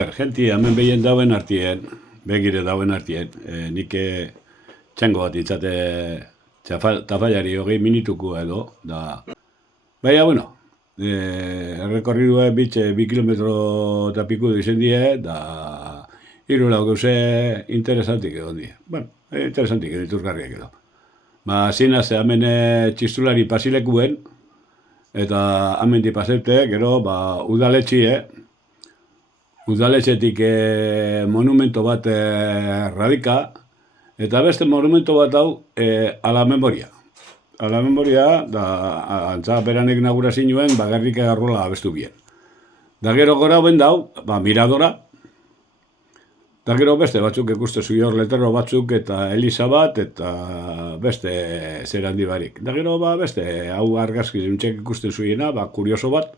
Genti hemen behien dauen artien, begire dauen artien, nik txango bat itzate tafallari 20 minutuko edo, da... Baina, bueno, errekorridua bitxe 2 kilometro eta piku izen die, da... Hiru lau gauze interesantik egon die. Bueno, interesantik edo iturgarriak edo. Ba, zinaz, hemen txistulari pasilekuen, eta hemen di pasete, gero, ba, udaletxetik monumento bat radika, eta beste monumento bat hau ala memoria. Ala memoria, da, antza beranek inaugurazio nuen, bagarrik agarrola abestu bien. Da gero gora ben dau, ba, miradora, da gero beste batzuk ikuste zuior letero batzuk, eta eliza bat, eta beste zer handi barik. Da gero, ba, beste, hau argazki zintzek ikusten zuiena, ba, kurioso bat,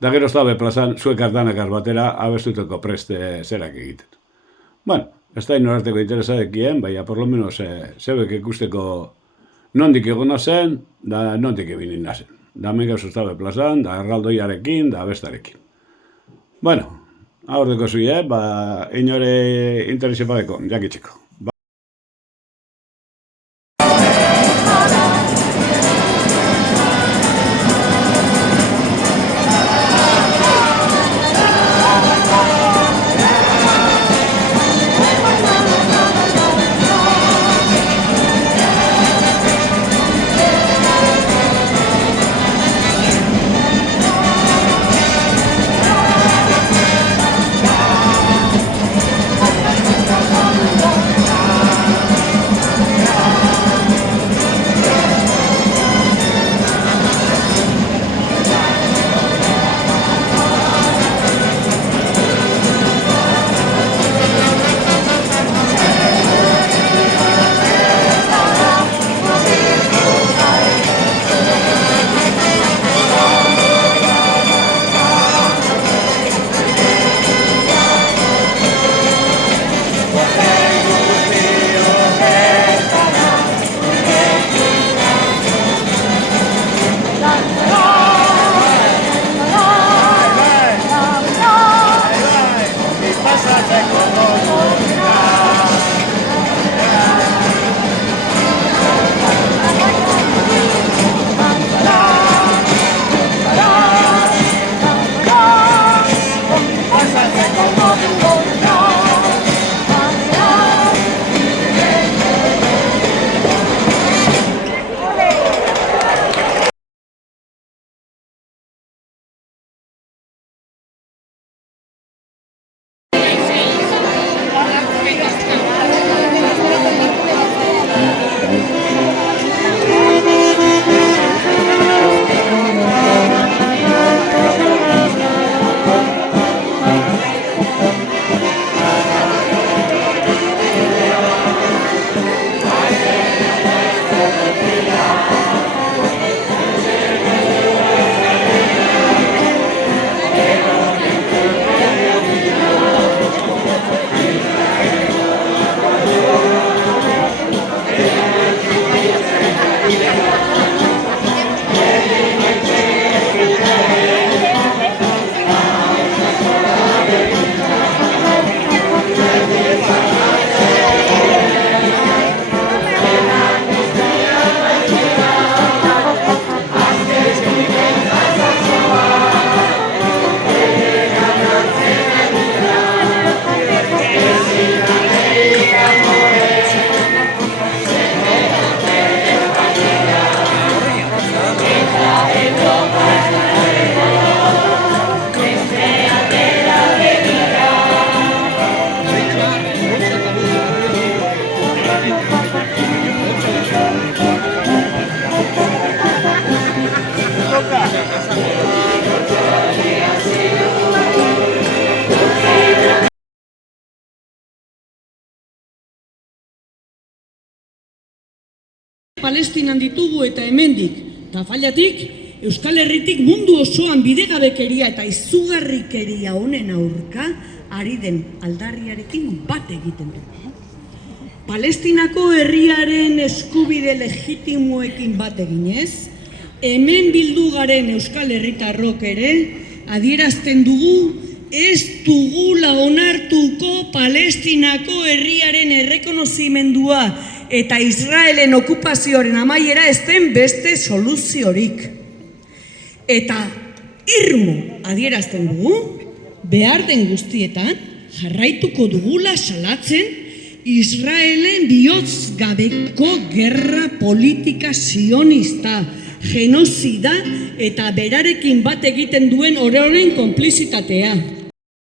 da gero ez dabe plazan zuek ardanakaz batera abestuteko preste zerak egiten. Bueno, ez da inorarteko interesadekien, baina por lo menos zebek ikusteko nondik egona zen, da nondik ebinin nazen. Da hemen gauz ez dabe plazan, da erraldoiarekin, da abestarekin. Bueno, ahordeko zuie, ba, inore interesipabeko, jakitzeko. Palestinan ditugu eta hemendik, Tafallatik, Euskal Herritik mundu osoan bidegabekeria eta izugarrikeria honen aurka ari den aldarriarekin bat egiten du. Palestinako herriaren eskubide legitimoekin bat eginez, hemen bildu garen Euskal Herritarrok ere adierazten dugu ez dugula onartuko Palestinako herriaren errekonozimendua eta Israelen okupazioaren amaiera ez den beste soluziorik. Eta irmo adierazten dugu, behar den guztietan jarraituko dugula salatzen Israelen bihotz gabeko gerra politika sionista, genozida eta berarekin bat egiten duen ororen konplizitatea.